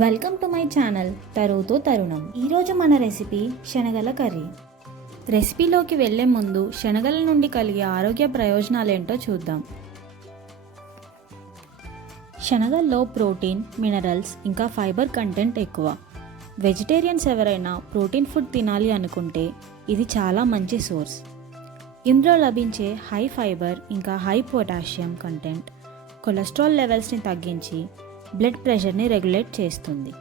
Welcome to my channel తరువుతో తరుణం. ఈరోజు మన రెసిపీ శనగల కర్రీ. రెసిపీలోకి వెళ్లే ముందు శనగల నుండి కలిగే ఆరోగ్య ప్రయోజనాలేంటో చూద్దాం. శనగల్లో ప్రోటీన్, మినరల్స్ ఇంకా ఫైబర్ కంటెంట్ ఎక్కువ. వెజిటేరియన్స్ ఎవరైనా ప్రోటీన్ ఫుడ్ తినాలి అనుకుంటే ఇది చాలా మంచి సోర్స్. ఇందులో లభించే హై ఫైబర్ ఇంకా హై పొటాషియం కంటెంట్ కొలెస్ట్రాల్ లెవెల్స్ని తగ్గించి బ్లడ్ ప్రెషర్ని రెగ్యులేట్ చేస్తుంది.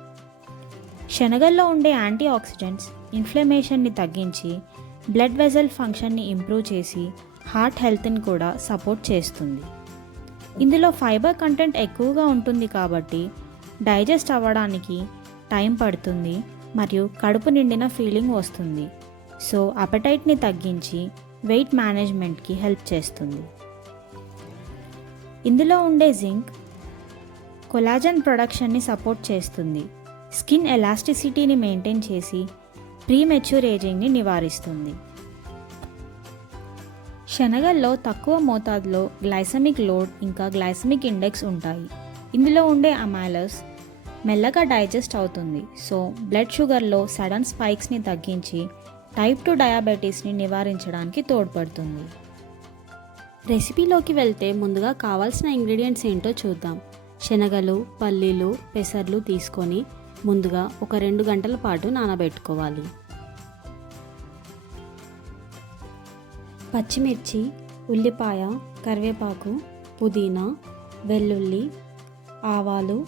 శనగల్లో ఉండే యాంటీ ఆక్సిడెంట్స్ ఇన్ఫ్లమేషన్ని తగ్గించి బ్లడ్ వెజల్ ఫంక్షన్ని ఇంప్రూవ్ చేసి హార్ట్ హెల్త్ని కూడా సపోర్ట్ చేస్తుంది. ఇందులో ఫైబర్ కంటెంట్ ఎక్కువగా ఉంటుంది కాబట్టి డైజెస్ట్ అవ్వడానికి టైం పడుతుంది మరియు కడుపు నిండిన ఫీలింగ్ వస్తుంది. సో అపెటైట్ని తగ్గించి వెయిట్ మేనేజ్మెంట్కి హెల్ప్ చేస్తుంది. ఇందులో ఉండే జింక్ కొలాజన్ ప్రొడక్షన్ని సపోర్ట్ చేస్తుంది. స్కిన్ ఎలాస్టిసిటీని మెయింటైన్ చేసి ప్రీమెచ్యూర్ ఏజింగ్ని నివారిస్తుంది. శనగల్లో తక్కువ మోతాదులో గ్లైసమిక్ లోడ్ ఇంకా గ్లైసమిక్ ఇండెక్స్ ఉంటాయి. ఇందులో ఉండే అమైలోస్ మెల్లగా డైజెస్ట్ అవుతుంది. సో బ్లడ్ షుగర్లో సడన్ స్పైక్స్ని తగ్గించి టైప్ 2 డయాబెటీస్ని నివారించడానికి తోడ్పడుతుంది. రెసిపీలోకి వెళ్తే ముందుగా కావాల్సిన ఇంగ్రీడియంట్స్ ఏంటో చూద్దాం. శనగలు, పల్లీలు, పెసర్లు తీసుకొని ముందుగా ఒక 2 గంటల పాటు నానబెట్టుకోవాలి. పచ్చిమిర్చి, ఉల్లిపాయ, కరివేపాకు, పుదీనా, వెల్లుల్లి, ఆవాలు,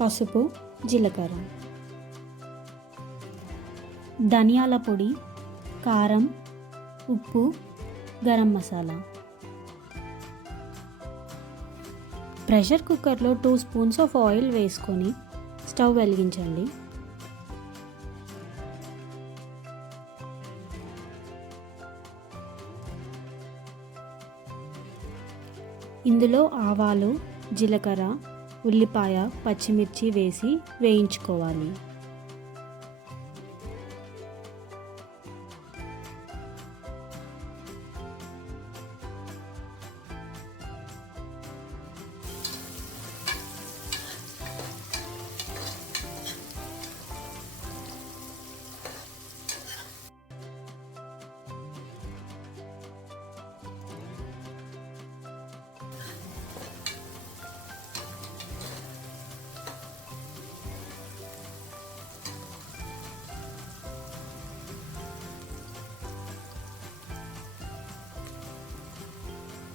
పసుపు, జీలకర్ర, ధనియాల పొడి, కారం, ఉప్పు, గరం మసాలా. ప్రెషర్ కుక్కర్లో 2 స్పూన్స్ ఆఫ్ ఆయిల్ వేసుకొని స్టవ్ వెలిగించండి. ఇందులో ఆవాలు, జీలకర్ర, ఉల్లిపాయ, పచ్చిమిర్చి వేసి వేయించుకోవాలి.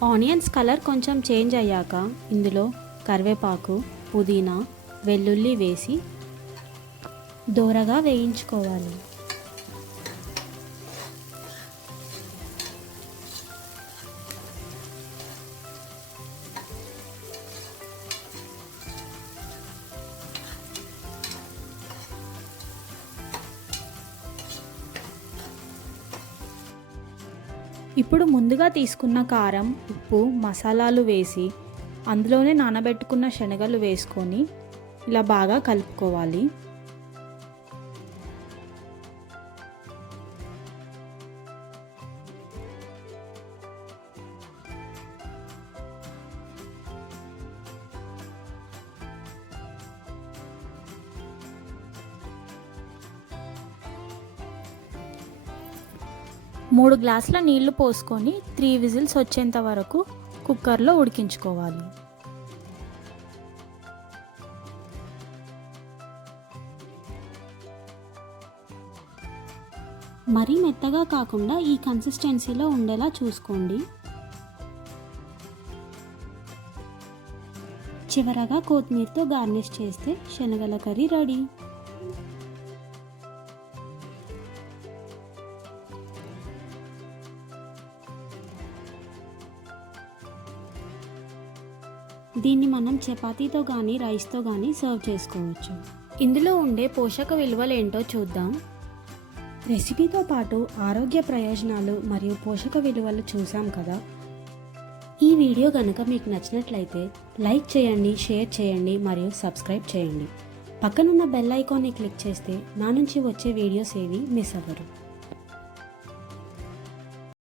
ఆనియన్స్ కలర్ కొంచెం చేంజ్ అయ్యాక ఇందులో కరివేపాకు, పుదీనా, వెల్లుల్లి వేసి దోరగా వేయించుకోవాలి. ఇప్పుడు ముందుగా తీసుకున్న కారం, ఉప్పు, మసాలాలు వేసి అందులోనే నానబెట్టుకున్న శనగలు వేసుకొని ఇలా బాగా కలుపుకోవాలి. మూడు గ్లాసుల నీళ్లు పోసుకొని 3 విజిల్స్ వచ్చేంత వరకు కుక్కర్లో ఉడికించుకోవాలి. మరీ మెత్తగా కాకుండా ఈ కన్సిస్టెన్సీలో ఉండేలా చూసుకోండి. చివరగా కొత్తిమీరతో గార్నిష్ చేస్తే శనగల కర్రీ రెడీ. దీన్ని మనం చపాతీతో కానీ రైస్తో కానీ సర్వ్ చేసుకోవచ్చు. ఇందులో ఉండే పోషక విలువలు ఏంటో చూద్దాం. రెసిపీతో పాటు ఆరోగ్య ప్రయోజనాలు మరియు పోషక విలువలు చూసాం కదా. ఈ వీడియో కనుక మీకు నచ్చినట్లయితే లైక్ చేయండి, షేర్ చేయండి మరియు సబ్స్క్రైబ్ చేయండి. పక్కనున్న బెల్ ఐకాన్ని క్లిక్ చేస్తే నా నుంచి వచ్చే వీడియోస్ ఏవి మిస్ అవ్వరు.